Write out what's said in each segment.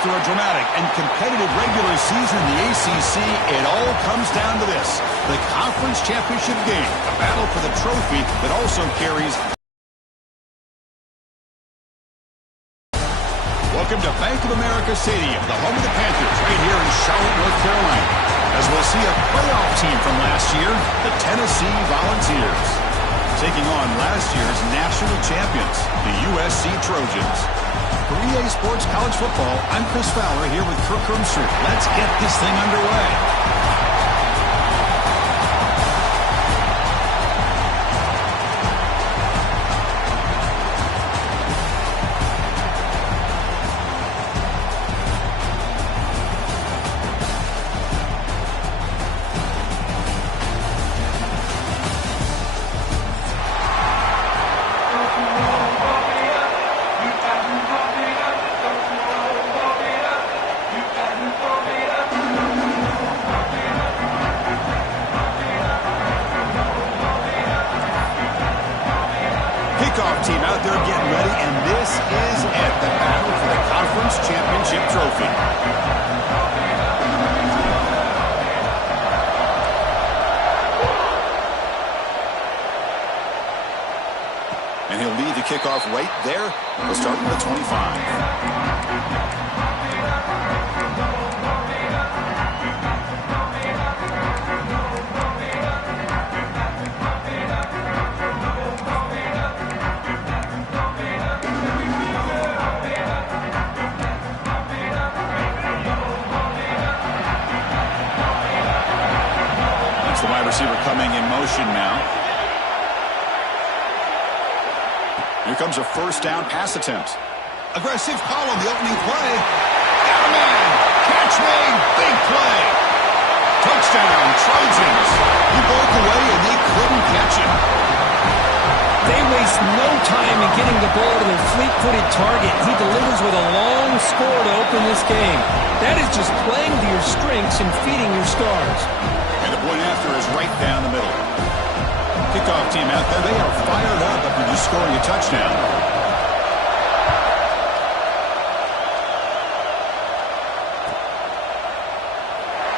After a dramatic and competitive regular season in the ACC, it all comes down to this: the conference championship game, a battle for the trophy that also carries... Welcome to Bank of America Stadium, the home of the Panthers, right here in Charlotte, North Carolina, as we'll see a playoff team from last year, the Tennessee Volunteers, taking on last year's national champions, the USC Trojans. For EA Sports College Football, I'm Chris Fowler here with Kirk Hermstreet. Let's get this thing underway. Kickoff team out there getting ready, and this is it, the battle for the conference championship trophy. And he'll lead the kickoff right there. We'll start with the 25. The wide receiver coming in motion now. Here comes a first down pass attempt. Aggressive call on the opening play. Got a man. Catch made. Big play. Touchdown, Trojans. He broke away and they couldn't catch him. They waste no time in getting the ball to their fleet-footed target. He delivers with a long score to open this game. That is just playing to your strengths and feeding your stars. And the point after is right down the middle. Kickoff team out there, they are fired up after just scoring a touchdown.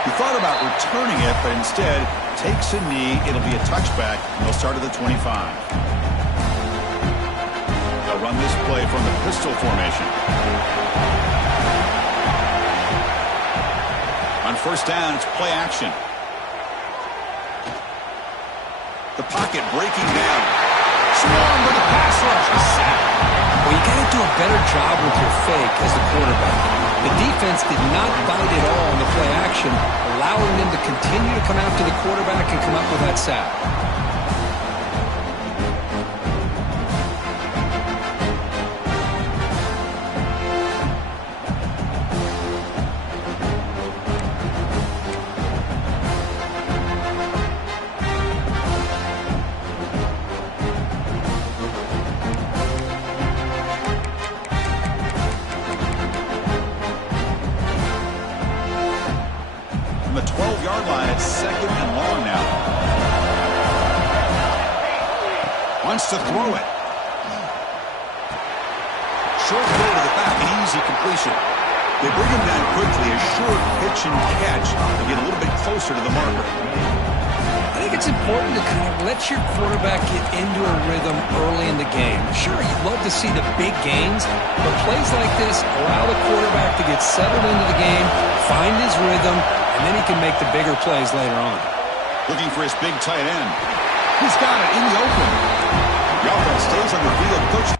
He thought about returning it, but instead takes a knee. It'll be a touchback, and they'll start at the 25. They'll run this play from the pistol formation. On first down, it's play action. The pocket breaking down. Swarm with a pass rush. A sack. Well, you got to do a better job with your fake as the quarterback. The defense did not bite at all on the play action, allowing them to continue to come after the quarterback and come up with that sack. From the 12-yard line, it's second and long now. Wants to throw it. Short throw to the back, an easy completion. They bring him down quickly, a short pitch and catch to get a little bit closer to the marker. I think it's important to kind of let your quarterback get into a rhythm early in the game. Sure, you'd love to see the big gains, but plays like this allow the quarterback to get settled into the game, find his rhythm, and then he can make the bigger plays later on. Looking for his big tight end. He's got it in the open. The offense stays on the field. Coach.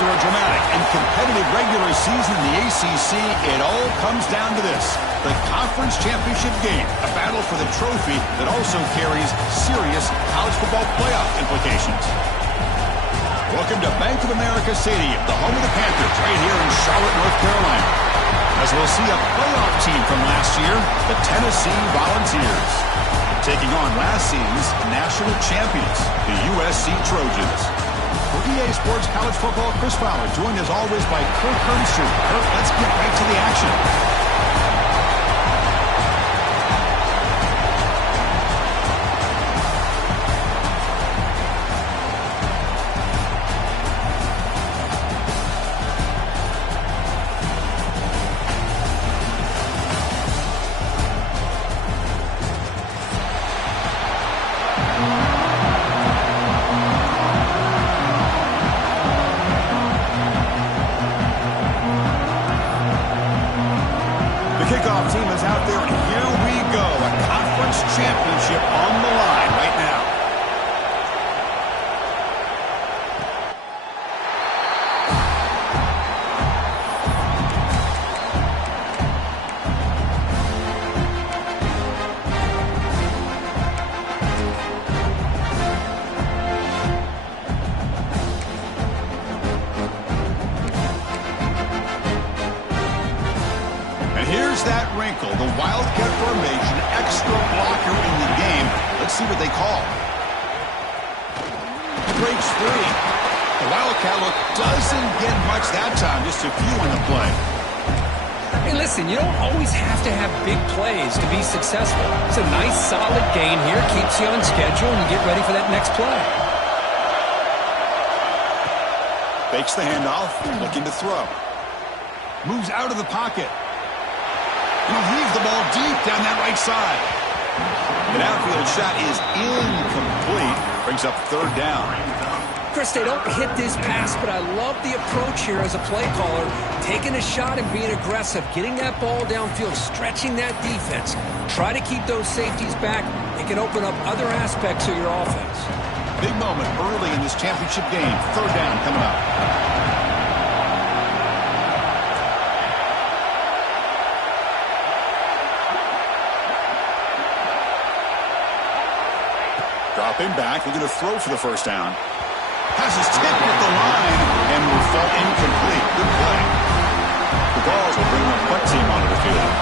After a dramatic and competitive regular season in the ACC, it all comes down to this: the conference championship game, a battle for the trophy that also carries serious college football playoff implications. Welcome to Bank of America Stadium, the home of the Panthers, right here in Charlotte, North Carolina, as we'll see a playoff team from last year, the Tennessee Volunteers, taking on last season's national champions, the USC Trojans. For EA Sports College Football, Chris Fowler, joined as always by Kirk Herbstreit. Kirk, let's get right to the action. Kickoff team is out there, and here we go. A conference championship on the line right now. Here's that wrinkle, the Wildcat formation, extra blocker in the game. Let's see what they call. Breaks free. The Wildcat look doesn't get much that time, just a few on the play. Hey, listen, you don't always have to have big plays to be successful. It's a nice, solid gain here, keeps you on schedule, and you get ready for that next play. Fakes the handoff, looking to throw. Moves out of the pocket. He'll leave the ball deep down that right side. An outfield shot is incomplete. Brings up third down. Chris, they don't hit this pass, but I love the approach here as a play caller. Taking a shot and being aggressive, getting that ball downfield, stretching that defense. Try to keep those safeties back. It can open up other aspects of your offense. Big moment early in this championship game. Third down coming up. Dropping back, looking to throw for the first down. Pass is tipped at the line and will fall incomplete. Good play. The Gauls will bring the punt team onto the field.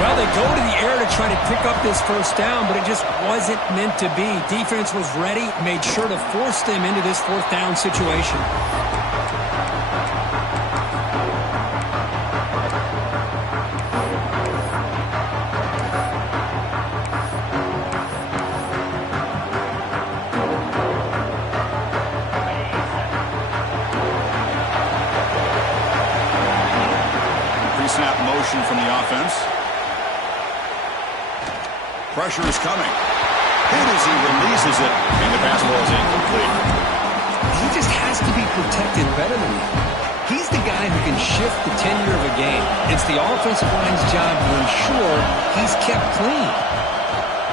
Well, they go to the air to try to pick up this first down, but it just wasn't meant to be. Defense was ready, made sure to force them into this fourth down situation. Snap motion from the offense. Pressure is coming. Hit as he releases it, and the pass ball is incomplete. He just has to be protected better than that. He's the guy who can shift the tenure of a game. It's the offensive line's job to ensure he's kept clean.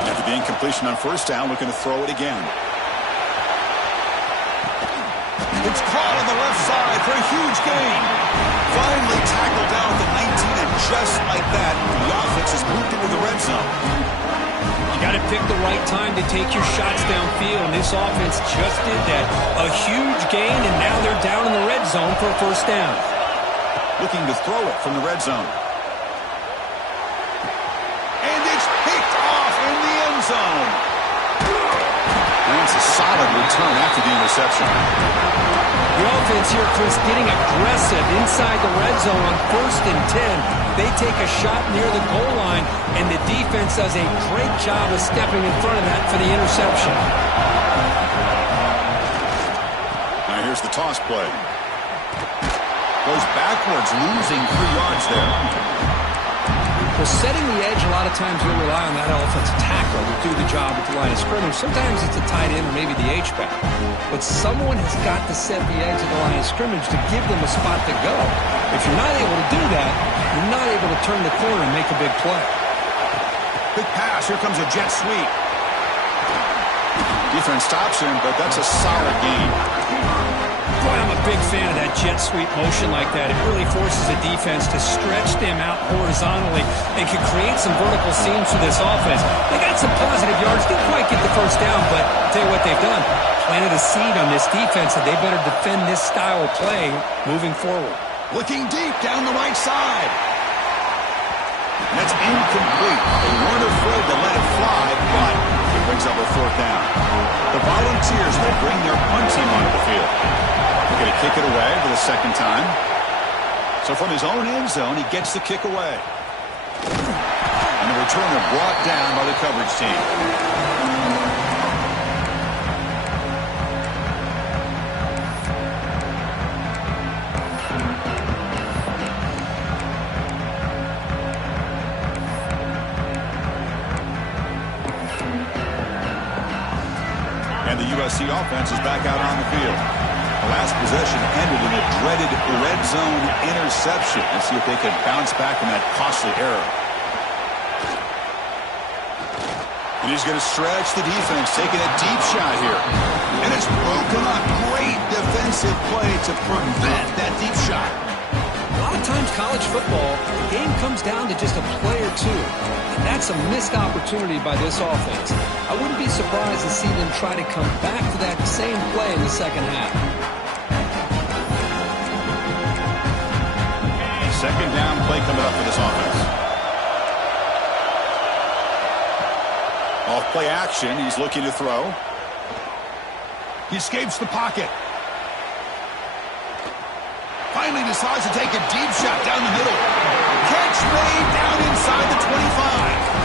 After the incompletion on first down, looking to throw it again. It's caught on the left side for a huge gain. Finally tackled down at the 19, and just like that, the offense has moved into the red zone. You got to pick the right time to take your shots downfield, and this offense just did that. A huge gain, and now they're down in the red zone for a first down. Looking to throw it from the red zone. And it's picked off in the end zone. And it's a solid return after the interception. The offense here, Chris, getting aggressive inside the red zone on 1st and 10. They take a shot near the goal line, and the defense does a great job of stepping in front of that for the interception. Now here's the toss play. Goes backwards, losing 3 yards there. Well, setting the edge, a lot of times you'll rely on that offensive tackle to do the job at the line of scrimmage. Sometimes it's a tight end or maybe the H-back. But someone has got to set the edge of the line of scrimmage to give them a spot to go. If you're not able to do that, you're not able to turn the corner and make a big play. Big pass. Here comes a jet sweep. Defense stops him, but that's a solid gain. Boy, I'm a big fan of that jet sweep motion like that. It really forces a defense to stretch them out horizontally and can create some vertical seams for this offense. They got some positive yards. Didn't quite get the first down, but I'll tell you what they've done. Planted a seed on this defense that they better defend this style of play moving forward. Looking deep down the right side. And that's incomplete. They weren't afraid to let it fly, but it brings up a fourth down. The Volunteers will bring their punt team onto the field. They're going to kick it away for the second time. So from his own end zone, he gets the kick away. And the returner brought down by the coverage team. And the USC offense is back out on the field. The last possession ended in a dreaded red zone interception. Let's see if they can bounce back from that costly error. And he's going to stretch the defense, taking a deep shot here. And it's broken up. Great defensive play to prevent that deep shot. A lot of times college football, the game comes down to just a play or two. And that's a missed opportunity by this offense. I wouldn't be surprised to see them try to come back to that same play in the second half. Second down play coming up for this offense. Off play action, he's looking to throw. He escapes the pocket. Finally decides to take a deep shot down the middle. Catch made down inside the 25.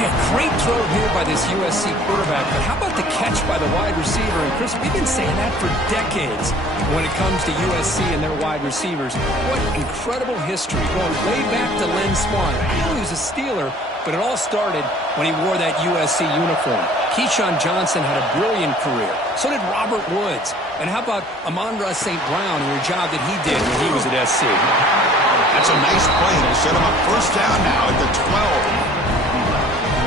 Yeah, great throw here by this USC quarterback, but how about the catch by the wide receiver? And Chris, we've been saying that for decades when it comes to USC and their wide receivers. What incredible history, going way back to Len Swan. I know he was a Steeler, but it all started when he wore that USC uniform. Keyshawn Johnson had a brilliant career. So did Robert Woods. And how about Amon-Ra St. Brown and the job that he did when he was at SC? That's a nice play. They'll set him up first down now at the 12.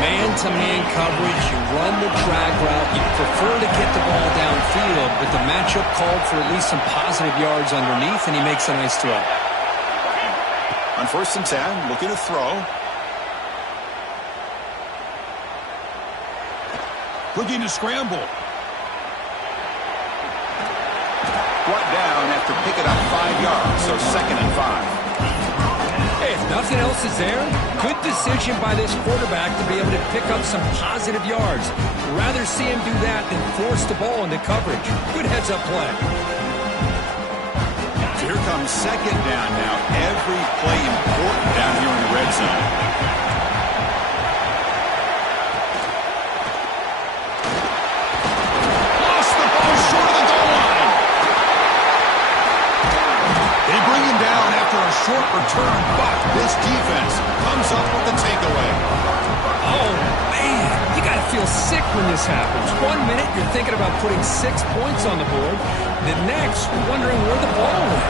Man-to-man coverage, you run the drag route, you prefer to get the ball downfield, but the matchup called for at least some positive yards underneath, and he makes a nice throw. On first and 10, looking to throw. Looking to scramble. Brought down after picking up 5 yards, so second and 5. Hey, if nothing else is there, good decision by this quarterback to be able to pick up some positive yards. Rather see him do that than force the ball into coverage. Good heads-up play. So here comes second down now. Every play important down here in the red zone. Lost the ball short of the goal line. They bring him down after a short return, but this defense comes up with the takeaway. Oh, man, you got to feel sick when this happens. 1 minute, you're thinking about putting 6 points on the board. The next, you're wondering where the ball went.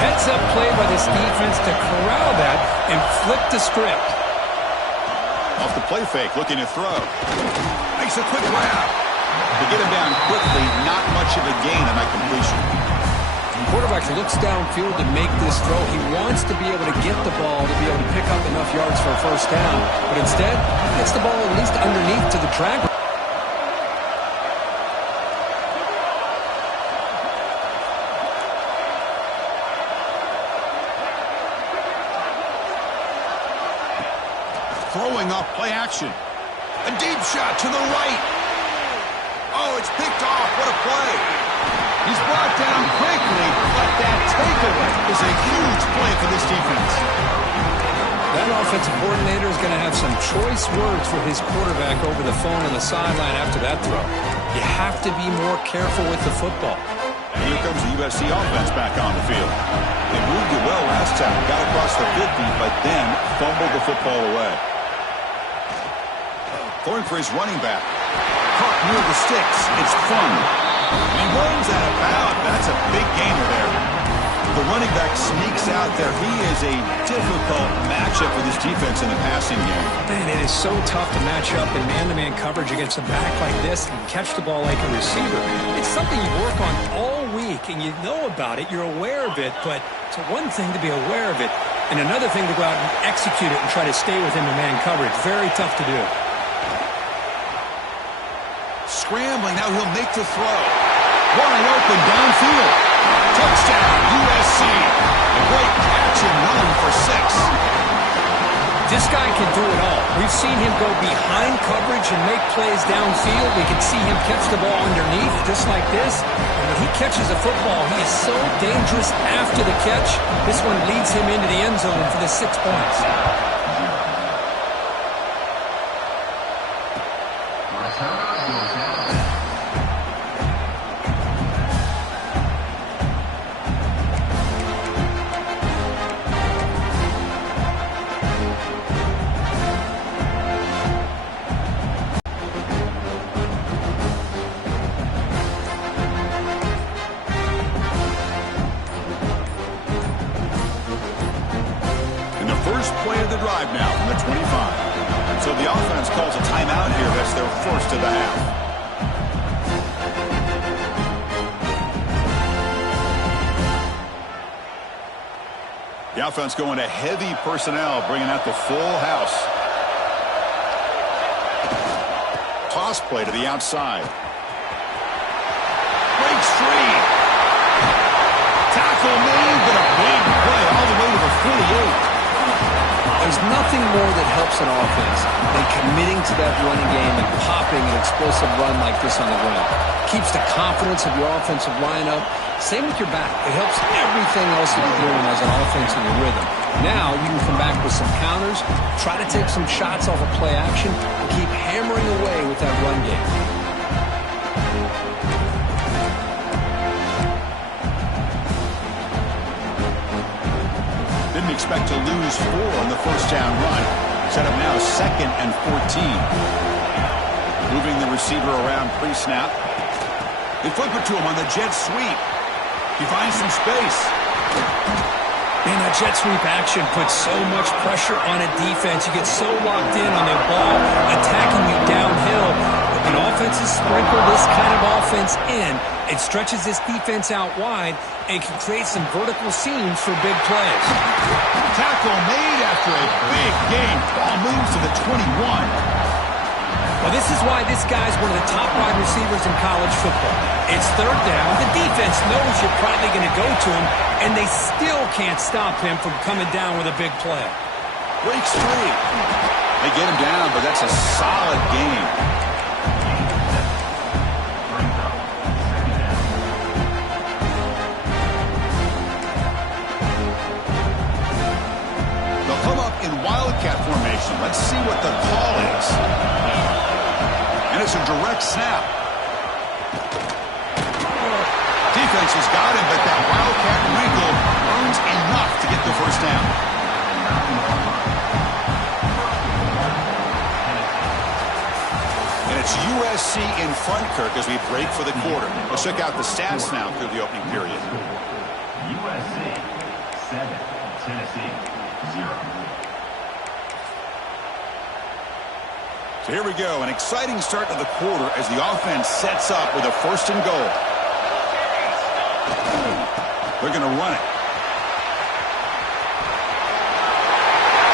Heads-up play by this defense to corral that and flip the script. Off the play fake, looking to throw. Makes a quick grab. To get him down quickly, not much of a gain on that completion. Quarterback looks downfield to make this throw. He wants to be able to get the ball to be able to pick up enough yards for a first down. But instead, gets the ball at least underneath to the track. Throwing off play action. A deep shot to the right. Oh, it's picked off. What a play. He's brought down quickly, but that takeaway is a huge play for this defense. That offensive coordinator is going to have some choice words for his quarterback over the phone on the sideline after that throw. You have to be more careful with the football. And here comes the USC offense back on the field. They moved it well last time, got across the 50, but then fumbled the football away. Throwing for his running back. Caught near the sticks. It's fun. And he runs out of bounds. That's a big gainer there. The running back sneaks out there. He is a difficult matchup for this defense in the passing game. Man, it is so tough to match up in man-to-man coverage against a back like this and catch the ball like a receiver. It's something you work on all week. blocking. You know about it. You're aware of it. But it's one thing to be aware of it, and another thing to go out and execute it and try to stay within the man coverage. Very tough to do. Scrambling. Now he'll make the throw. Wide open downfield. Touchdown, USC. A great catch and run for 6. This guy can do it all. We've seen him go behind coverage and make plays downfield. We can see him catch the ball underneath, just like this. And when he catches a football, he is so dangerous after the catch. This one leads him into the end zone for the 6 points. Play of the drive now from the 25. So the offense calls a timeout here. That's their first of the half. The offense going to heavy personnel, bringing out the full house. Toss play to the outside. Breaks free. Tackle made, but a big play all the way to the 48. There's nothing more that helps an offense than committing to that running game and popping an explosive run like this on the ground. Keeps the confidence of your offensive lineup. Same with your back. It helps everything else that you're doing as an offense in your rhythm. Now you can come back with some counters, try to take some shots off of play action, and keep hammering away with that run game. Didn't expect to lose 4 on the first down run. Set up now 2nd and 14. Moving the receiver around pre-snap. They flip it to him on the jet sweep. He finds some space. Man, that jet sweep action puts so much pressure on a defense. You get so locked in on the ball attacking you downhill. When offenses sprinkle this kind of offense in, it stretches this defense out wide and can create some vertical seams for big plays. Tackle made after a big gain. Ball moves to the 21. Well, this is why this guy's one of the top wide receivers in college football. It's 3rd down. The defense knows you're probably going to go to him, and they still can't stop him from coming down with a big play. Breaks free. They get him down, but that's a solid game. In Wildcat formation. Let's see what the call is. And it's a direct snap. Defense has got him, but that Wildcat wrinkle earns enough to get the first down. And it's USC in front, Kirk, as we break for the quarter. Let's check out the stats now through the opening period. USC 7, Tennessee 0. So here we go, an exciting start to the quarter as the offense sets up with a 1st and goal. They're going to run it.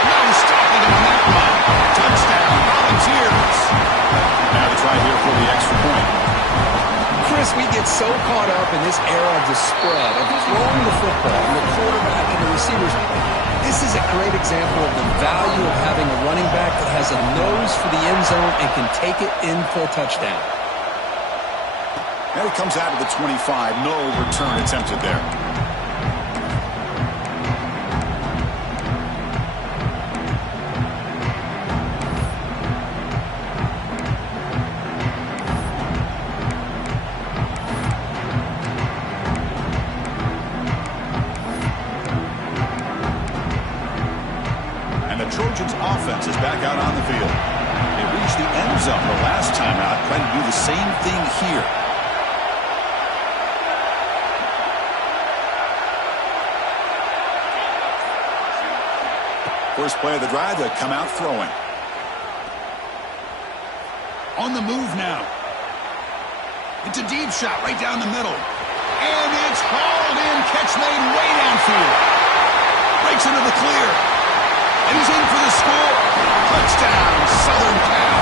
No stopping him on that run. Touchdown, Volunteers. Now the try here for the extra point. Chris, we get so caught up in this era of the spread, of throwing the football, and the quarterback and the receivers. This is a great example of the value of having a running back that has a nose for the end zone and can take it in for a touchdown. And it comes out of the 25. No return attempted there. Trojans offense is back out on the field. They reached the end zone the last time out, trying to do the same thing here. First play of the drive, they come out throwing. On the move now. It's a deep shot right down the middle. And it's hauled in. Catch made way downfield. Breaks into the clear. And he's in for the score. Touchdown, Southern Cal.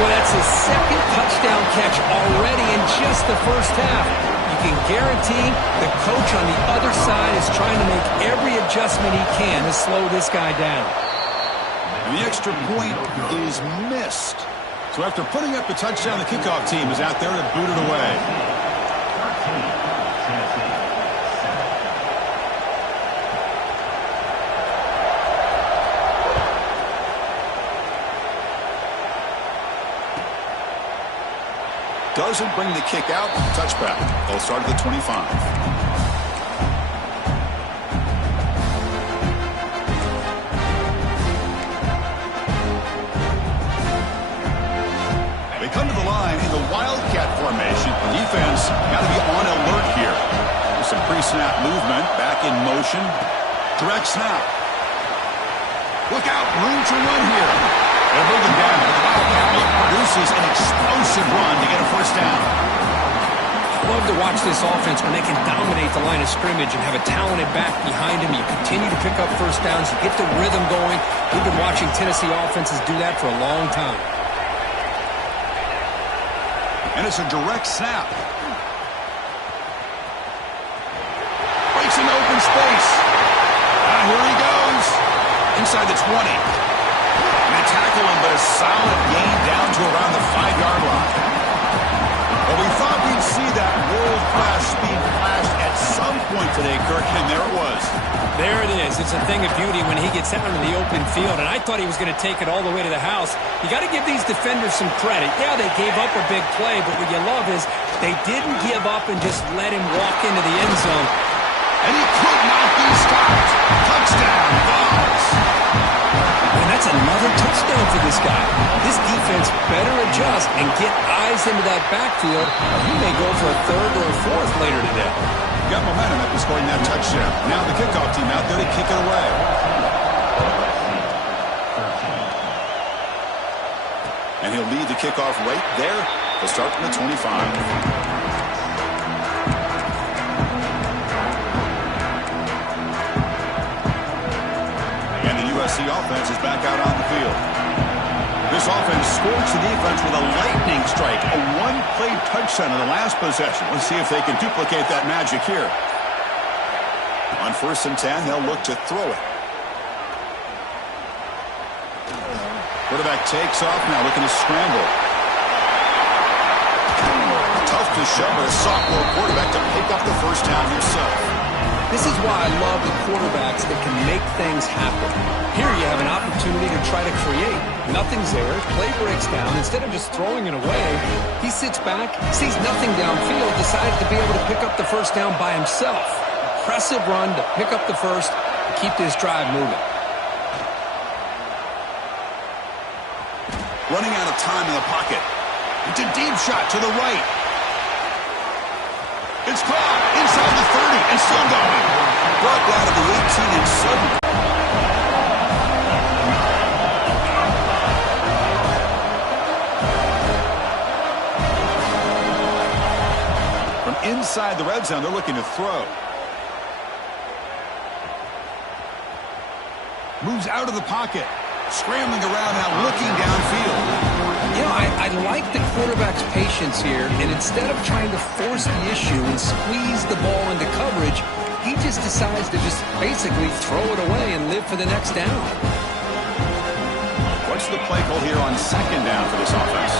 Well, that's his second touchdown catch already in just the first half. You can guarantee the coach on the other side is trying to make every adjustment he can to slow this guy down. And the extra point is missed. So after putting up the touchdown, the kickoff team is out there to boot it away. Doesn't bring the kick out. Touchback. They'll start at the 25. They come to the line in the Wildcat formation. Defense got to be on alert here. There's some pre-snap movement. Back in motion. Direct snap. Look out. Room to run here. They'll bring him down. The Wildcat produces an explosive run to get a first down. I love to watch this offense when they can dominate the line of scrimmage and have a talented back behind him. You continue to pick up first downs. You get the rhythm going. We've been watching Tennessee offenses do that for a long time. And it's a direct snap. Breaks into open space. Here he goes. Inside the 20. And they tackle him, but a solid gain down to around the 5-yard line. Well, we thought we'd see that world-class speed flash at some point today, Kirk, and there it was. There it is. It's a thing of beauty when he gets out into the open field, and I thought he was going to take it all the way to the house. You got to give these defenders some credit. Yeah, they gave up a big play, but what you love is they didn't give up and just let him walk into the end zone. And he could not be stopped. Touchdown, Vols. And that's another touchdown for this guy. This defense better adjust and get eyes into that backfield, or he may go for a third or a fourth later today. Got momentum after scoring that touchdown. Now the kickoff team out there to kick it away. And he'll lead the kickoff right there. They'll start from the 25. USC offense is back out on the field. This offense scorched the defense with a lightning strike, a one-play touchdown in the last possession. Let's see if they can duplicate that magic here. On 1st and 10, they'll look to throw it. Quarterback takes off now, looking to scramble. Tough to show a sophomore quarterback to pick up the first down himself. This is why I love the quarterbacks that can make things happen. Here you have an opportunity to try to create. Nothing's there. Play breaks down. Instead of just throwing it away, he sits back, sees nothing downfield, decides to be able to pick up the first down by himself. Impressive run to pick up the first and keep this drive moving. Running out of time in the pocket. It's a deep shot to the right. It's caught inside the 30 and still going. Brought down to the 18 and sudden. From inside the red zone, they're looking to throw. Moves out of the pocket. Scrambling around now, looking downfield. You know, I like the quarterback's patience here, and instead of trying to force the issue and squeeze the ball into coverage, he just decides to just basically throw it away and live for the next down. What's the play call here on 2nd down for this offense?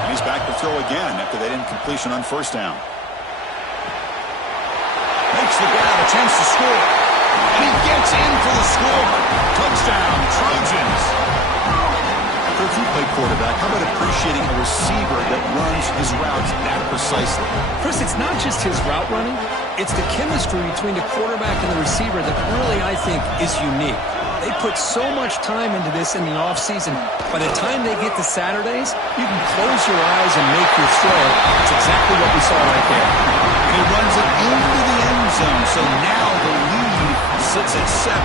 And he's back to throw again after that incompletion on 1st down. Makes the grab, a chance to score. And he gets in for the score. Touchdown, Trojans. After if you play quarterback, how about appreciating a receiver that runs his routes that precisely? Chris, it's not just his route running. It's the chemistry between the quarterback and the receiver that really, I think, is unique. They put so much time into this in the offseason. By the time they get to Saturdays, you can close your eyes and make your throw. It's exactly what we saw right there. And he runs it into the end zone, so now the lead sits at 7.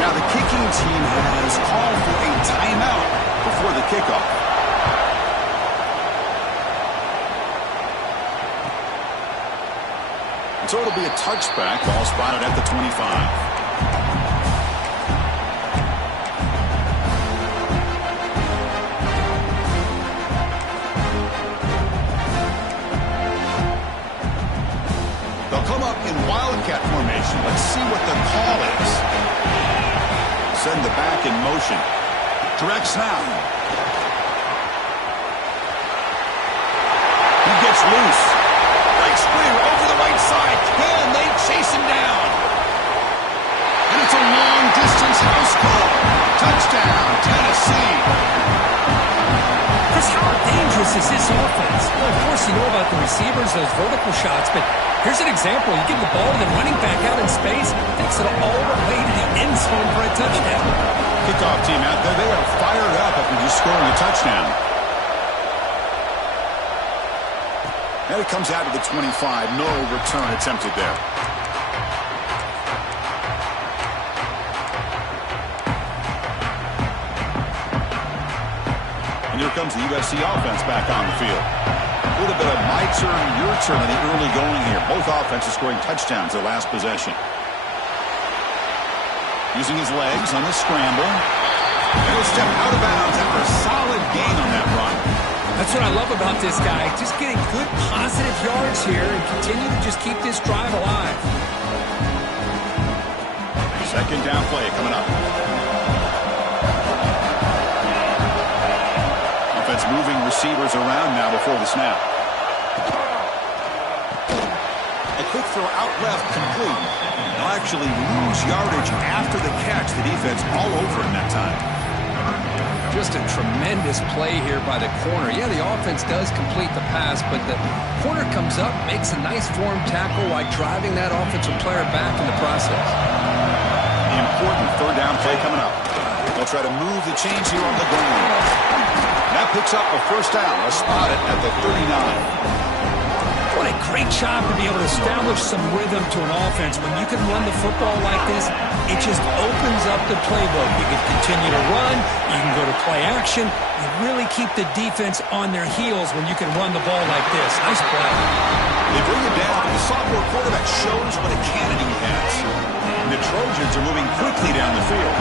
Now the kicking team has called for a timeout before the kickoff. So it'll be a touchback. Ball spotted at the 25. Come up in wildcat formation. Let's see what the call is. Send the back in motion. Direct snap. He gets loose. Breaks free over the right side. Can they chase him down? And it's a long-distance house call. Touchdown, Tennessee. Chris, how dangerous is this offense? Well, of course, you know about the receivers, those vertical shots, but here's an example. You give the ball to the running back out in space, takes it all the way to the end zone for a touchdown. Kickoff team out there, they are fired up after just scoring a touchdown. And it comes out to the 25. No return attempted there. Here comes the USC offense back on the field. A little bit of my turn, your turn in the early going here. Both offenses scoring touchdowns their last possession. Using his legs on the scramble. And he'll step out of bounds after a solid gain on that run. That's what I love about this guy. Just getting good positive yards here and continue to just keep this drive alive. Second down play coming up. Moving receivers around now before the snap. A quick throw out left, complete. They'll actually lose yardage after the catch. The defense all over him that time. Just a tremendous play here by the corner. Yeah, the offense does complete the pass, but the corner comes up, makes a nice form tackle while driving that offensive player back in the process. The important third down play coming up. They'll try to move the chains here on the ground. That picks up a first down. They'll spot it at the 39. What a great job to be able to establish some rhythm to an offense. When you can run the football like this, it just opens up the playbook. You can continue to run. You can go to play action. You really keep the defense on their heels when you can run the ball like this. Nice play. They bring it down, and the sophomore quarterback shows what a cannon he has. And the Trojans are moving quickly down the field.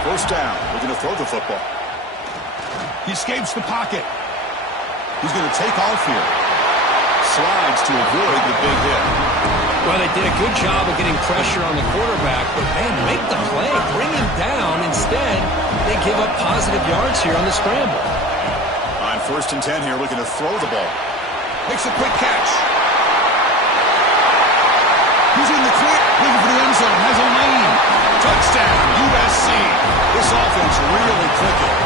First down. We're going to throw the football. He escapes the pocket. He's going to take off here. Slides to avoid the big hit. Well, they did a good job of getting pressure on the quarterback, but, man, make the play. Bring him down. Instead, they give up positive yards here on the scramble. On 1st and 10 here, looking to throw the ball. Makes a quick catch. He's in the clear. Looking for the end zone. Has a lane. Touchdown, USC. This offense really clicking.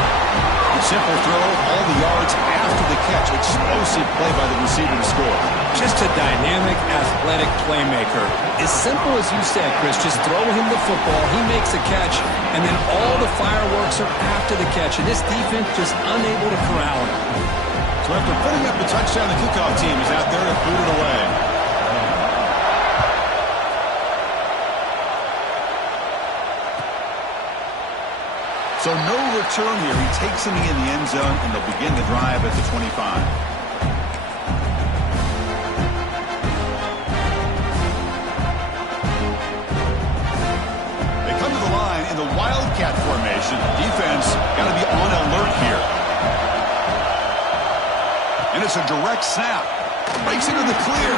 Simple throw, all the yards after the catch. Explosive play by the receiver to score. Just a dynamic, athletic playmaker. As simple as you said, Chris, just throw him the football, he makes a catch, and then all the fireworks are after the catch. And this defense just unable to corral him. So after putting up the touchdown, the kickoff team is out there to boot it away. So no return here. He takes him in the end zone, and they'll begin the drive at the 25. They come to the line in the wildcat formation. Defense got to be on alert here. And it's a direct snap. Breaks into the clear.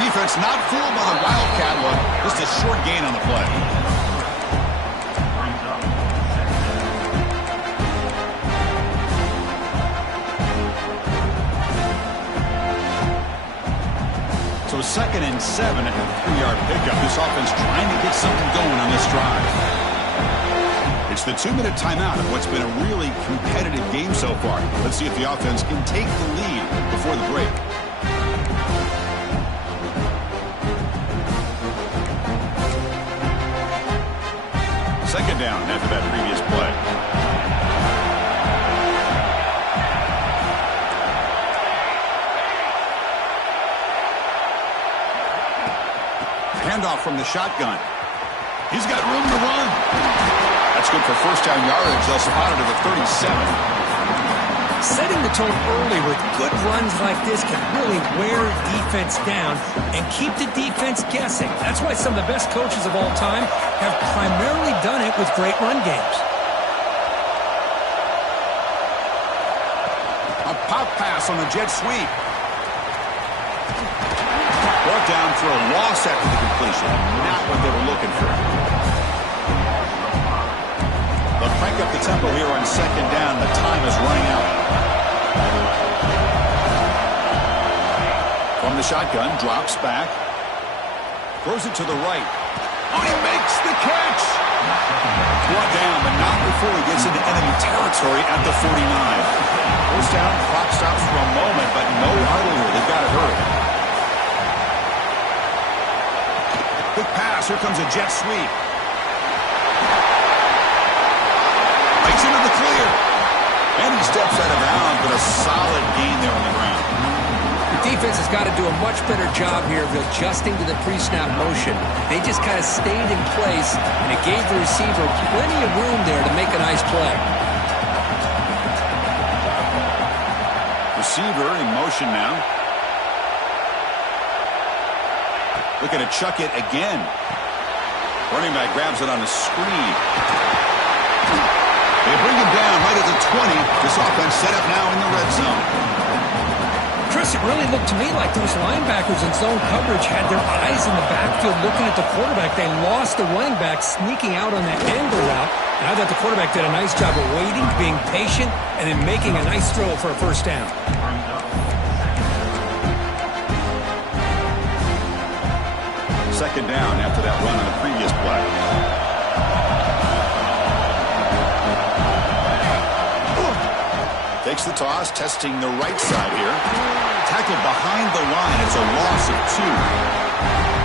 Defense not fooled by the wildcat look. Just a short gain on the play. So 2nd and 7 at the 3-yard pickup. This offense trying to get something going on this drive. It's the 2-minute timeout of what's been a really competitive game so far. Let's see if the offense can take the lead before the break. Second down after that previous play. Handoff from the shotgun. He's got room to run. That's good for first down yardage. They'll spot it at the 37. Setting the tone early with good runs like this can really wear defense down and keep the defense guessing. That's why some of the best coaches of all time have primarily done it with great run games. A pop pass on the jet sweep. Brought down for a loss after the completion. Not what they were looking for. They'll crank up the tempo here on second down. The time is running out. From the shotgun, drops back. Throws it to the right. Oh, he makes the catch! Brought down, but not before he gets into enemy territory at the 49. First down, clock stops for a moment, but no huddle here. They've got to hurry. Quick pass. Here comes a jet sweep. Breaks into the clear. And he steps out of bounds, but a solid gain there on the ground. The defense has got to do a much better job here of adjusting to the pre-snap motion. They just kind of stayed in place, and it gave the receiver plenty of room there to make a nice play. Receiver in motion now. Looking to chuck it again. Running back grabs it on a screen. They bring him down right at the 20. This offense set up now in the red zone. Chris, it really looked to me like those linebackers in zone coverage had their eyes in the backfield looking at the quarterback. They lost the running back sneaking out on that angle route. And I thought the quarterback did a nice job of waiting, being patient, and then making a nice throw for a first down. Second down after that run on the previous play. Takes the toss, testing the right side here. Tackled behind the line. It's a loss of 2.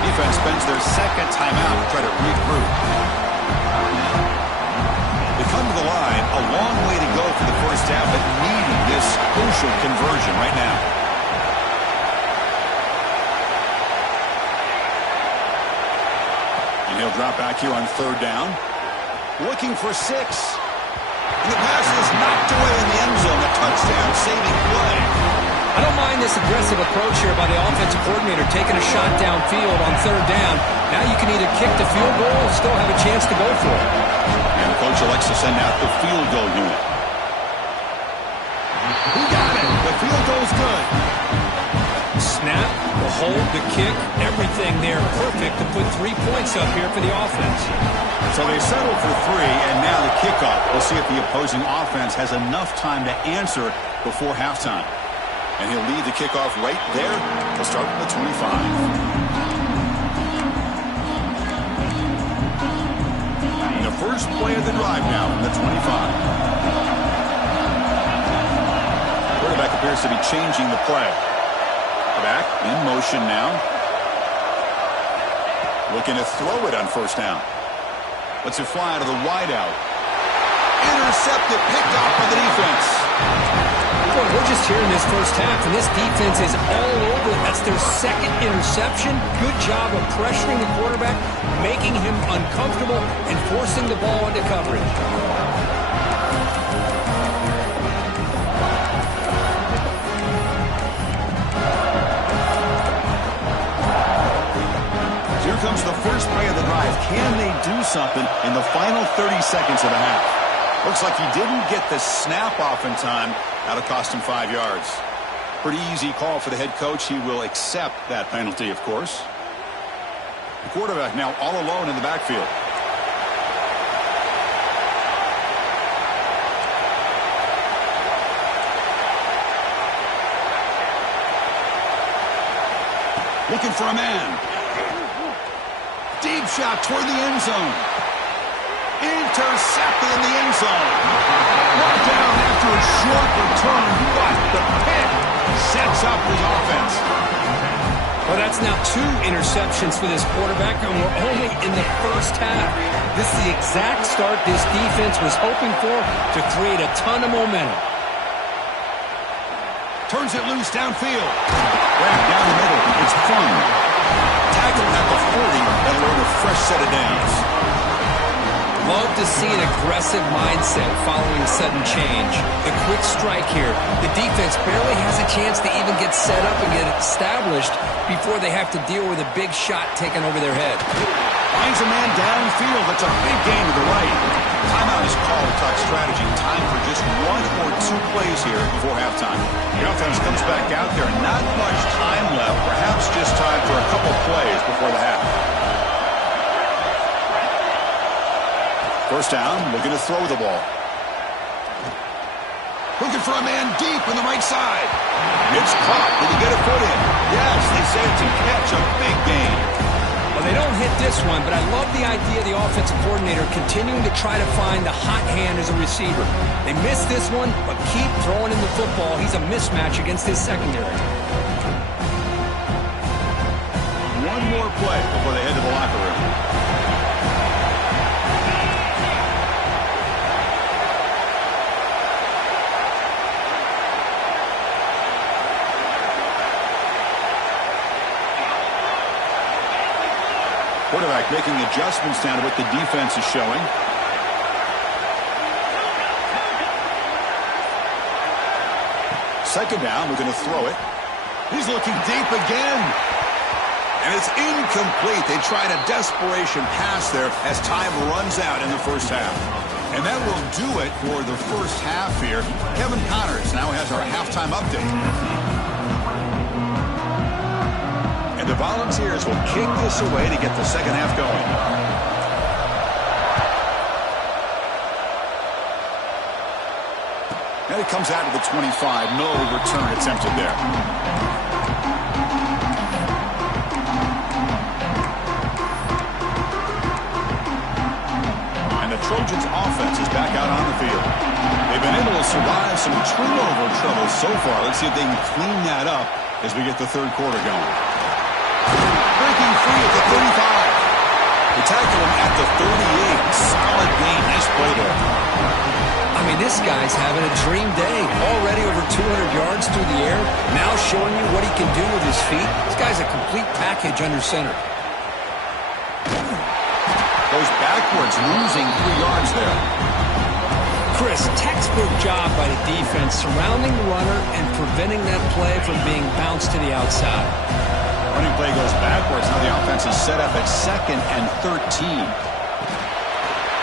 Defense spends their second timeout to try to regroup. They come to the line, a long way to go for the first down, but needing this crucial conversion right now. And he'll drop back here on third down. Looking for 6. And the pass is knocked away in the end zone. A touchdown-saving play. I don't mind this aggressive approach here by the offensive coordinator taking a shot downfield on third down. Now you can either kick the field goal or still have a chance to go for it. And the coach elects to send out the field goal unit. Who got it? The field goal's good. Snap, the hold, the kick, everything there perfect to put 3 points up here for the offense. So they settle for 3, and now the kickoff. We'll see if the opposing offense has enough time to answer before halftime. And he'll lead the kickoff right there. He'll start at the 25. And the first play of the drive now from the 25. Quarterback appears to be changing the play. Back in motion now. Looking to throw it on first down. Lets it fly out of the wideout. Intercepted, picked off by the defense. Boy, we're just here in this first half, and this defense is all over it. That's their second interception. Good job of pressuring the quarterback, making him uncomfortable, and forcing the ball into coverage. Here comes the first play of the drive. Can they do something in the final 30 seconds of the half? Looks like he didn't get the snap off in time. That'll cost him 5 yards. Pretty easy call for the head coach. He will accept that penalty, of course. The quarterback now all alone in the backfield. Looking for a man. Deep shot toward the end zone. Intercepted in the end zone. Brought down after a short return, but the pick sets up his offense. Well, that's now 2 interceptions for this quarterback, and we're only in the first half. This is the exact start this defense was hoping for to create a ton of momentum. Turns it loose downfield. Wrapped down the middle. It's fun. Tackled at the 40. That'll earn a fresh set of downs. Love to see an aggressive mindset following a sudden change. The quick strike here. The defense barely has a chance to even get set up and get established before they have to deal with a big shot taken over their head. Finds a man downfield. That's a big gain to the right. Timeout is called to talk strategy. Time for just 1 or 2 plays here before halftime. The offense comes back out there. Not much time left. Perhaps just time for a couple plays before the half. First down, looking to throw the ball. Looking for a man deep on the right side. It's caught. Did he get a foot in? Yes, they say it's a catch, a big gain. Well, they don't hit this one, but I love the idea of the offensive coordinator continuing to try to find the hot hand as a receiver. They missed this one, but keep throwing him the football. He's a mismatch against his secondary. One more play before they head to the locker room. Quarterback making adjustments down to what the defense is showing. Second down, we're going to throw it. He's looking deep again. And it's incomplete. They tried a desperation pass there as time runs out in the first half. And that will do it for the first half here. Kevin Connors now has our halftime update. And the Volunteers will kick this away to get the second half going. And it comes out to the 25. No return attempted there. And the Trojans' offense is back out on the field. They've been able to survive some turnover trouble so far. Let's see if they can clean that up as we get the third quarter going. Breaking free at the 35. They tackle him at the 38. Solid gain. Nice play there. I mean, this guy's having a dream day. Already over 200 yards through the air. Now showing you what he can do with his feet. This guy's a complete package under center. Goes backwards, losing 3 yards there. Chris, textbook job by the defense surrounding the runner and preventing that play from being bounced to the outside. Running play goes backwards. Now the offense is set up at 2nd and 13.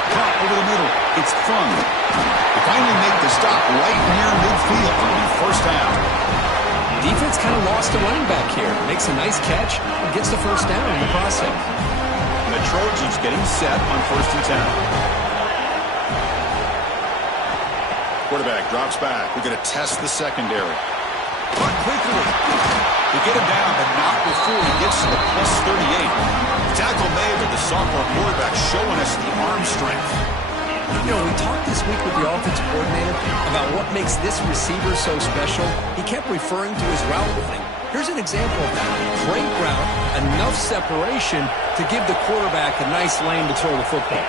Caught over the middle. It's Fung. They finally make the stop right near midfield. It'll be first down. Defense kind of lost a running back here. Makes a nice catch and gets the first down in the process. And the Trojans getting set on 1st and 10. Quarterback drops back. We're going to test the secondary. But quickly. They get him down, but not before he gets to the plus 38. Tackle made with the sophomore quarterback showing us the arm strength. You know, we talked this week with the offensive coordinator about what makes this receiver so special. He kept referring to his route running. Here's an example of that. Great route, enough separation to give the quarterback a nice lane to throw the football.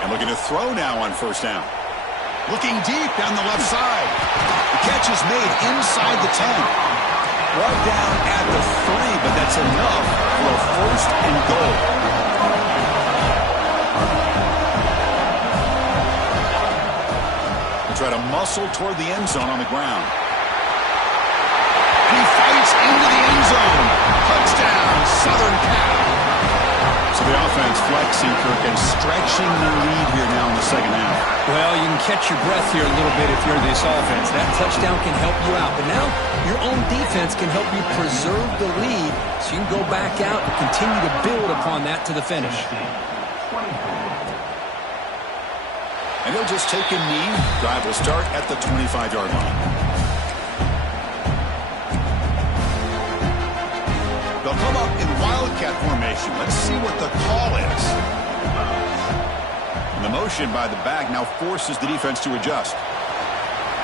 And looking to throw now on first down. Looking deep down the left side. The catch is made inside the 10. Right down at the 3, but that's enough for a 1st and goal. They try to muscle toward the end zone on the ground. And he fights into the end zone. Touchdown, Southern Cal. So the offense flexing, Kirk, and stretching their lead here now in the second half. Well, you can catch your breath here a little bit if you're this offense. That touchdown can help you out. But now your own defense can help you preserve the lead so you can go back out and continue to build upon that to the finish. And he'll just take a knee. Drive will start at the 25-yard line. They'll come up in wildcat formation. Let's see what the call is. And the motion by the back now forces the defense to adjust.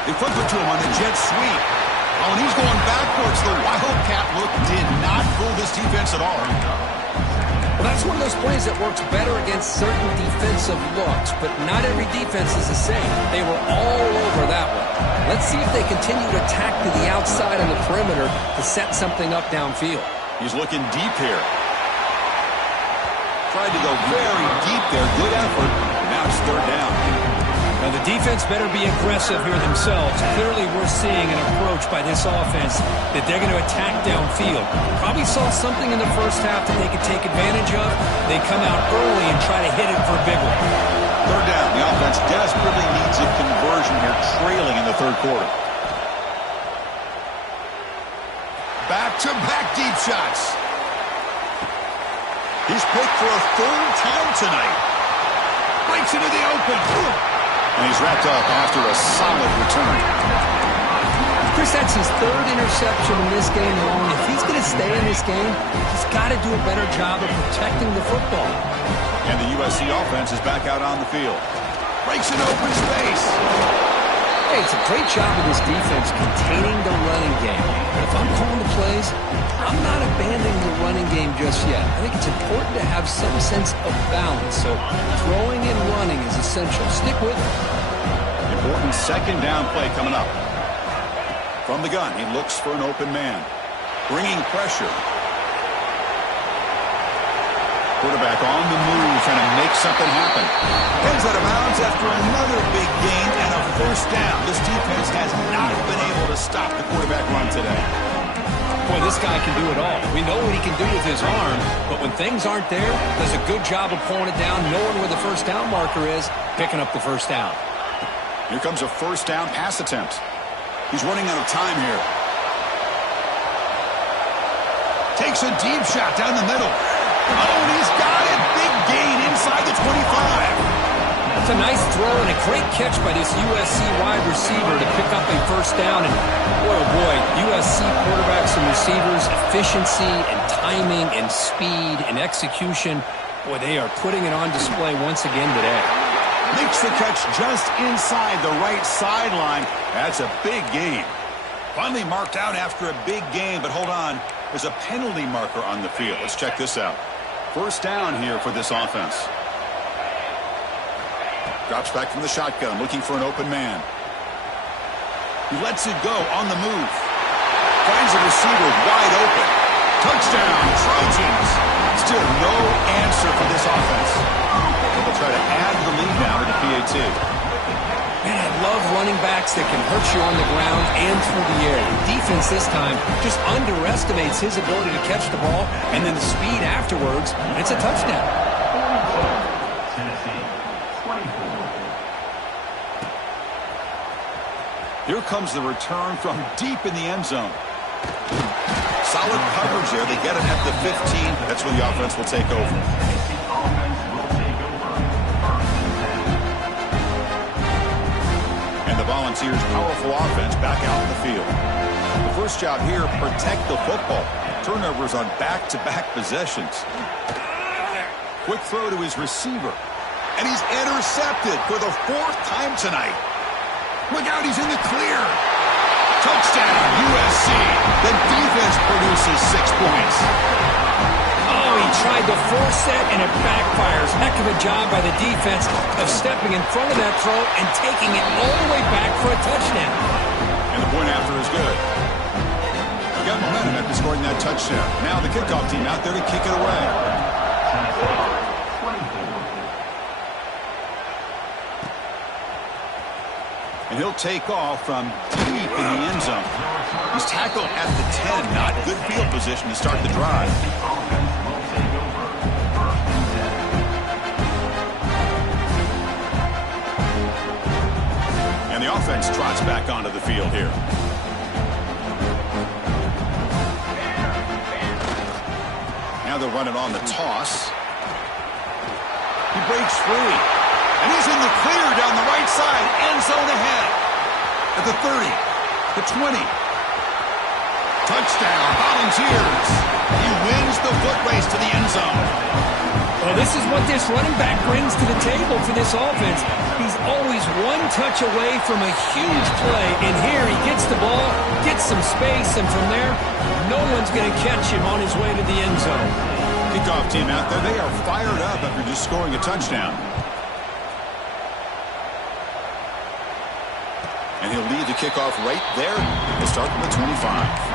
They flip it to him on the jet sweep. Oh, and he's going backwards. The wildcat look did not fool this defense at all. Well, that's one of those plays that works better against certain defensive looks, but not every defense is the same. They were all over that one. Let's see if they continue to attack to the outside on the perimeter to set something up downfield. He's looking deep here. Tried to go very deep there. Good effort. Now it's third down. Now the defense better be aggressive here themselves. Clearly we're seeing an approach by this offense that they're going to attack downfield. Probably saw something in the first half that they could take advantage of. They come out early and try to hit it for a big one. Third down. The offense desperately needs a conversion here, trailing in the third quarter. Back-to-back deep shots. He's picked for a third time tonight. Breaks into the open. And he's wrapped up after a solid return. Chris, that's his third interception in this game alone. If he's going to stay in this game, he's got to do a better job of protecting the football. And the USC offense is back out on the field. Breaks an open space. Hey, it's a great job of this defense containing the running game. But if I'm calling the plays, I'm not abandoning the running game just yet. I think it's important to have some sense of balance. So throwing and running is essential. Stick with it. Important second down play coming up. From the gun, he looks for an open man. Bringing pressure. Quarterback on the move, trying to make something happen. Heads out of bounds after another big gain and a first down. This defense has not been able to stop the quarterback run today. Boy, this guy can do it all. We know what he can do with his arm, but when things aren't there, does a good job of pulling it down, knowing where the first down marker is, picking up the first down. Here comes a first down pass attempt. He's running out of time here. Takes a deep shot down the middle. Oh, and he's got it. Big gain inside the 25. It's a nice throw and a great catch by this USC wide receiver to pick up a first down. And boy, oh boy, USC quarterbacks and receivers, efficiency and timing and speed and execution. Boy, they are putting it on display once again today. Makes the catch just inside the right sideline. That's a big gain. Finally marked out after a big gain, but hold on. There's a penalty marker on the field. Let's check this out. First down here for this offense. Drops back from the shotgun, looking for an open man. He lets it go on the move. Finds a receiver wide open. Touchdown, Trojans. Still no answer for this offense. They'll try to add the lead now to the PAT. Man, I love running backs that can hurt you on the ground and through the air. The defense this time just underestimates his ability to catch the ball, and then the speed afterwards, and it's a touchdown. Tennessee, 24. Here comes the return from deep in the end zone. Solid coverage there. They get it at the 15. That's where the offense will take over. The Volunteers' powerful offense back out in the field. The first job here, protect the football. Turnovers on back-to-back possessions. Quick throw to his receiver. And he's intercepted for the fourth time tonight. Look out, he's in the clear. Touchdown, USC. The defense produces 6 points. Oh, he tried to force that, and it backfires. Heck of a job by the defense of stepping in front of that throw and taking it all the way back for a touchdown. And the point after is good. He got momentum after scoring that touchdown. Now the kickoff team out there to kick it away. And he'll take off from deep in the end zone. He's tackled at the 10. Not good field position to start the drive. And the offense trots back onto the field here. Now they'll run it on the toss. He breaks free. And he's in the clear down the right side. End zone ahead. At the 30. The 20. Touchdown, Volunteers. He wins the foot race to the end zone. Well, this is what this running back brings to the table for this offense. He's always one touch away from a huge play. And here he gets the ball, gets some space, and from there, no one's going to catch him on his way to the end zone. Kickoff team out there, they are fired up after just scoring a touchdown. And he'll lead the kickoff right there. He'll start from the 25.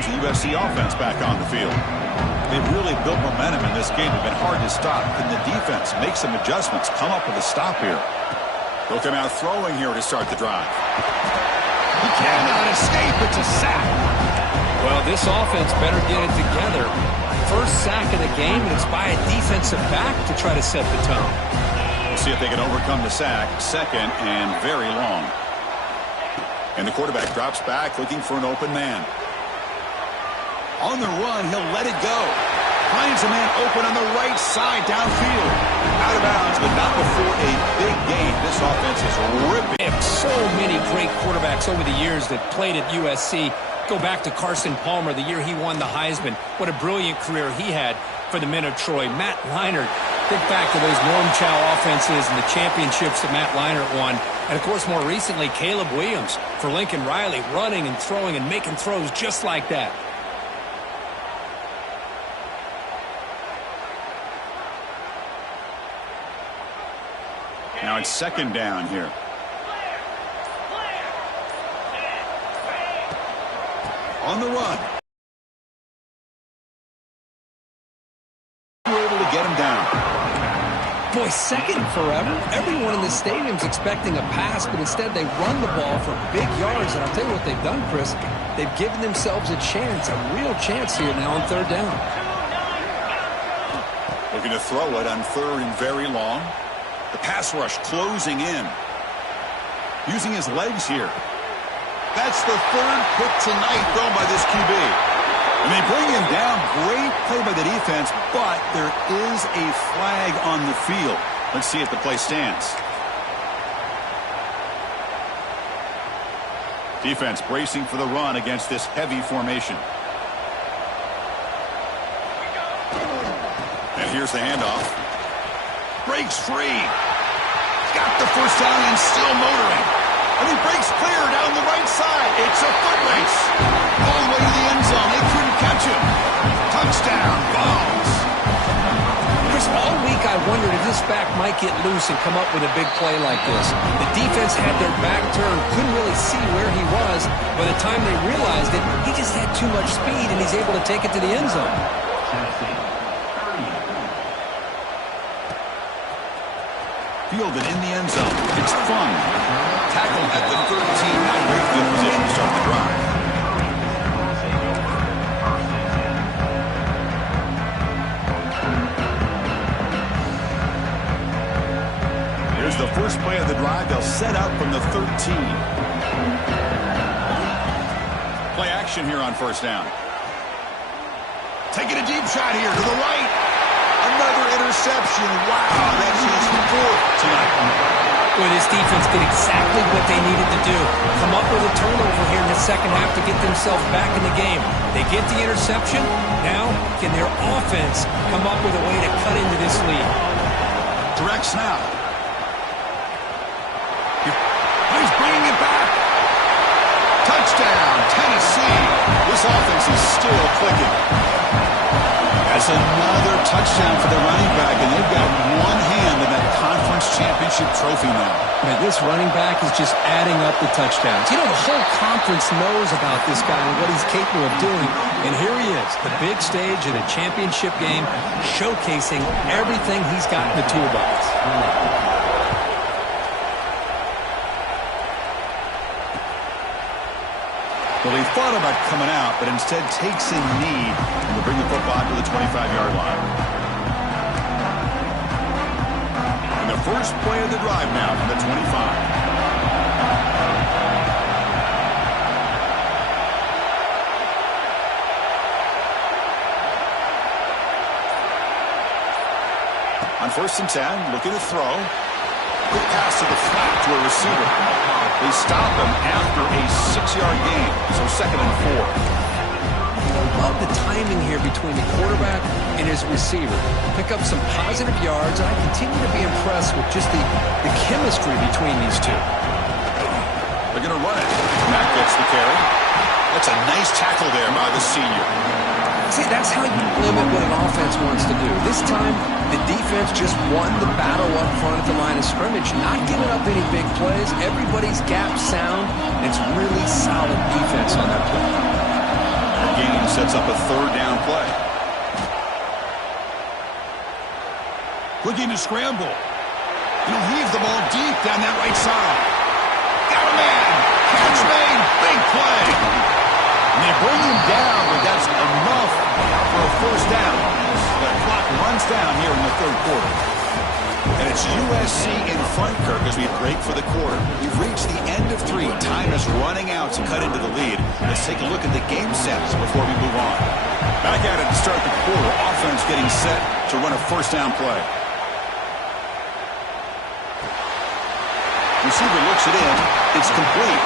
returns the USC offense back on the field. They've really built momentum in this game. It's been hard to stop. Can the defense make some adjustments, come up with a stop here? They'll come out throwing here to start the drive. He cannot escape. It's a sack. Well, this offense better get it together. First sack of the game, and it's by a defensive back to try to set the tone. We'll see if they can overcome the sack. Second and very long. And the quarterback drops back looking for an open man. On the run, he'll let it go. Finds a man open on the right side downfield. Out of bounds, but not before a big game. This offense is ripping. They have so many great quarterbacks over the years that played at USC. Go back to Carson Palmer, the year he won the Heisman. What a brilliant career he had for the men of Troy. Matt Leinart, think back to those Norm Chow offenses and the championships that Matt Leinart won. And, of course, more recently, Caleb Williams for Lincoln Riley, running and throwing and making throws just like that. Now it's second down here. On the run. We're able to get him down. Boy, second forever. Everyone in the stadium's expecting a pass, but instead they run the ball for big yards. And I'll tell you what they've done, Chris. They've given themselves a chance, a real chance here now on third down. Looking to throw it on third and very long. The pass rush closing in. Using his legs here. That's the third pick tonight thrown by this QB. And they bring him down. Great play by the defense, but there is a flag on the field. Let's see if the play stands. Defense bracing for the run against this heavy formation. And here's the handoff. Breaks free. Got the first down and still motoring. And he breaks clear down the right side. It's a foot race. All the way to the end zone. They couldn't catch him. Touchdown, Vols. Chris, all week I wondered if this back might get loose and come up with a big play like this. The defense had their back turned, couldn't really see where he was. By the time they realized it, he just had too much speed, and he's able to take it to the end zone. Fielded in the end zone. It's fun. Tackle at the 13. Not a great field position to start the drive. Here's the first play of the drive. They'll set up from the 13. Play action here on first down. Taking a deep shot here to the right. Another interception. Wow, that's his fourth tonight. Boy, this defense did exactly what they needed to do. Come up with a turnover here in the second half to get themselves back in the game. They get the interception. Now, can their offense come up with a way to cut into this lead? Direct snap. He's bringing it back. Touchdown, Tennessee. This offense is still clicking. That's another touchdown for the running back, and they've got one hand in that conference championship trophy now. Man, this running back is just adding up the touchdowns. You know, the whole conference knows about this guy and what he's capable of doing. And here he is, the big stage of the championship game, showcasing everything he's got in the toolbox. Well, he thought about coming out, but instead takes a knee and will bring the football to the 25-yard line. And the first play of the drive now from the 25. On first and 10, looking to throw. Quick pass to the flat to a receiver. They stop him after a 6-yard gain, so second and 4. I love the timing here between the quarterback and his receiver. Pick up some positive yards, and I continue to be impressed with just the chemistry between these two. They're going to run it. Matt gets the carry. That's a nice tackle there by the senior. See, that's how you limit what an offense wants to do. This time, the defense just won the battle up front at the line of scrimmage, not giving up any big plays. Everybody's gap sound. It's really solid defense on that play. gain sets up a third down play. Looking to scramble. He'll heave the ball deep down that right side. Got a man. Catch made. Big play. And they bring him down, but that's enough for a first down. The clock runs down here in the third quarter. And it's USC in front, Kirk, as we break for the quarter. We've reached the end of 3. Time is running out to cut into the lead. Let's take a look at the game sets before we move on. Back at it to start the quarter. Offense getting set to run a first down play. Receiver looks it in. It's complete.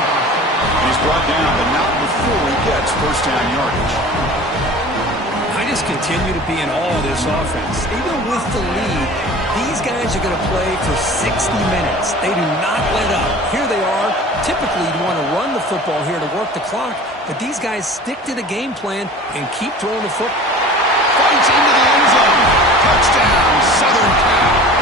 And he's brought down, but not before he gets first down yardage. I just continue to be in awe of this offense. Even with the lead, these guys are going to play for 60 minutes. They do not let up. Here they are. Typically, you'd want to run the football here to work the clock, but these guys stick to the game plan and keep throwing the football. Fights into the end zone. Touchdown, Southern Cal.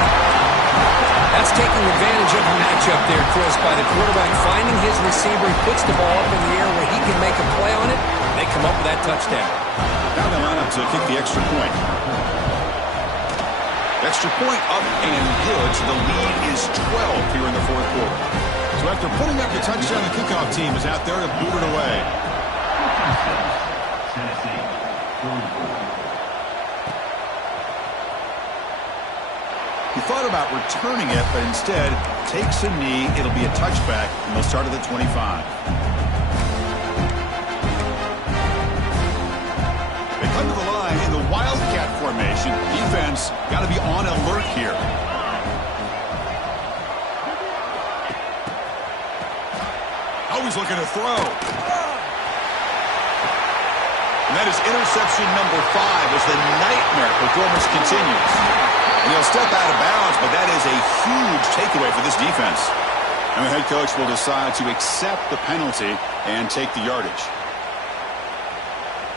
That's taking advantage of a matchup there, Chris, by the quarterback finding his receiver. He puts the ball up in the air where he can make a play on it. They come up with that touchdown. Now they line up to kick the extra point. Extra point up and good, so the lead is 12 here in the fourth quarter. So after putting up the touchdown, the kickoff team is out there to boot it away. Tennessee, 44. He thought about returning it, but instead takes a knee. It'll be a touchback, and they'll start at the 25. They come to the line in the Wildcat formation. Defense got to be on alert here. Always looking to throw. And that is interception number 5 as the nightmare performance continues. And he'll step out of bounds, but that is a huge takeaway for this defense. And the head coach will decide to accept the penalty and take the yardage.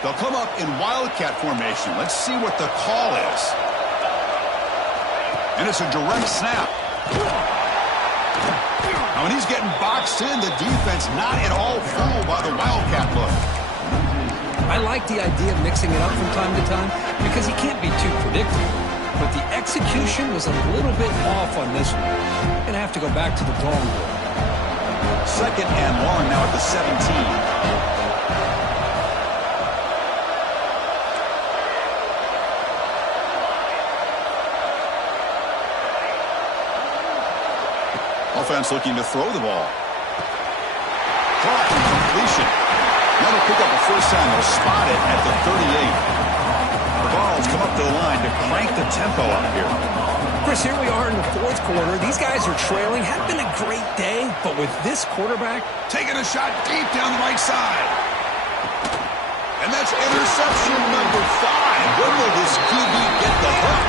They'll come up in Wildcat formation. Let's see what the call is. And it's a direct snap. Now, when he's getting boxed in, the defense not at all fooled by the Wildcat look. I like the idea of mixing it up from time to time because he can't be too predictable. But the execution was a little bit off on this one. Going to have to go back to the drawing board. Second and long now at the 17. Offense looking to throw the ball. Caught and completion. Now they'll pick up a first down. They'll spot it at the 38. The balls come up to the line to crank the tempo up here. Chris, here we are in the fourth quarter. These guys are trailing. Had been a great day, but with this quarterback... Taking a shot deep down the right side. And that's interception number 5. When will this QB get the hook?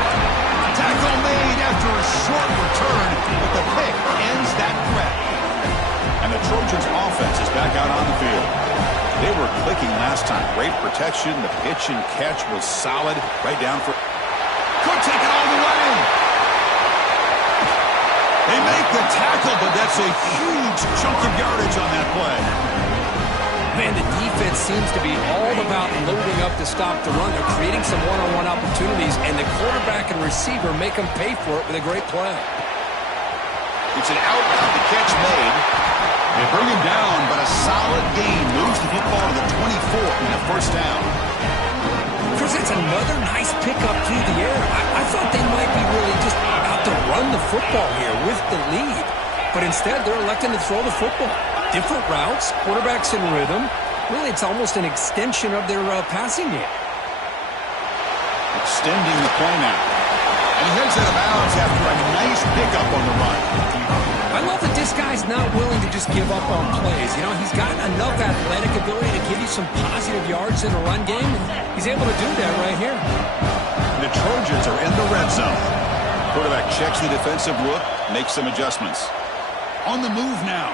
Tackle made after a short return, but the pick ends that threat. And the Trojans' offense is back out on the field. They were clicking last time. Great protection. The pitch and catch was solid. Right down for... Could take it all the way. They make the tackle, but that's a huge chunk of yardage on that play. Man, the defense seems to be all about loading up to stop the run. They're creating some one-on-one opportunities, and the quarterback and receiver make them pay for it with a great play. It's an out with the catch made. They bring him down, but a solid gain moves the football to the 24 and a first down. Chris, it's another nice pickup through the air. I thought they might be really just out to run the football here with the lead. But instead, they're electing to throw the football. Different routes, quarterbacks in rhythm. Really, it's almost an extension of their passing game. Extending the play now. And he heads out of bounds after a nice pickup on the run. I love that this guy's not willing to just give up on plays. You know, he's got enough athletic ability to give you some positive yards in a run game, and he's able to do that right here. The Trojans are in the red zone. Quarterback checks the defensive look, makes some adjustments. On the move now.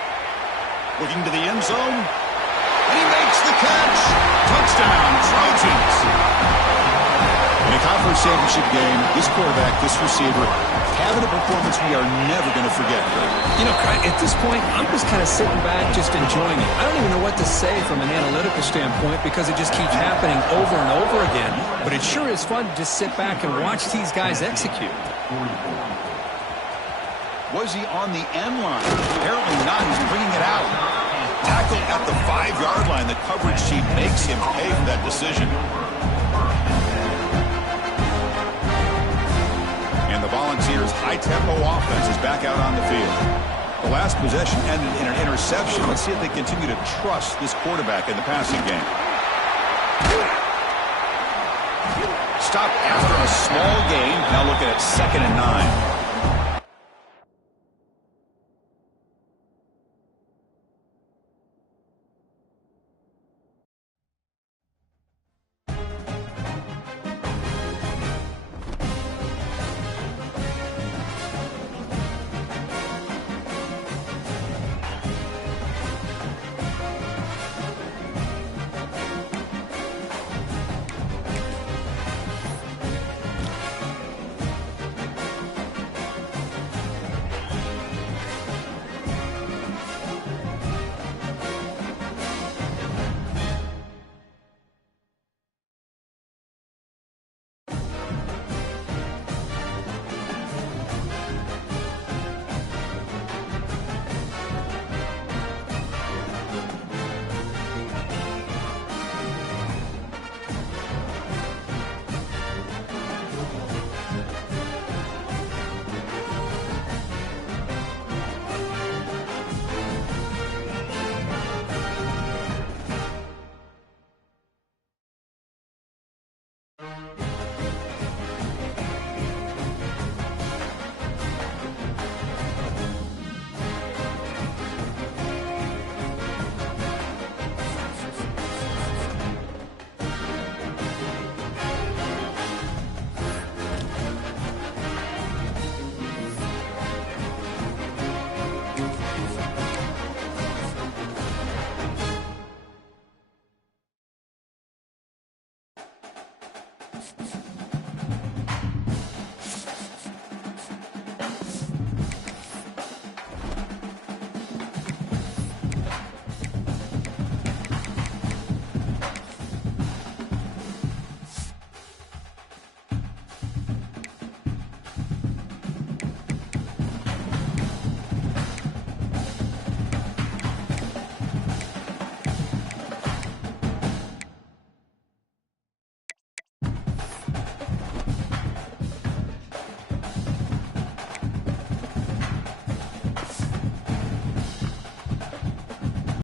Looking to the end zone. And he makes the catch. Touchdown, Trojans. In a conference championship game, this quarterback, this receiver, having a performance we are never going to forget. You know, at this point, I'm just kind of sitting back, just enjoying it. I don't even know what to say from an analytical standpoint because it just keeps happening over and over again. But it sure is fun to just sit back and watch these guys execute. Was he on the end line? Apparently not. He's bringing it out. Tackle at the 5-yard line. The coverage sheet makes him pay for that decision. And the Volunteers' high-tempo offense is back out on the field. The last possession ended in an interception. Let's see if they continue to trust this quarterback in the passing game. Stop after a small gain. Now looking at 2nd and 9.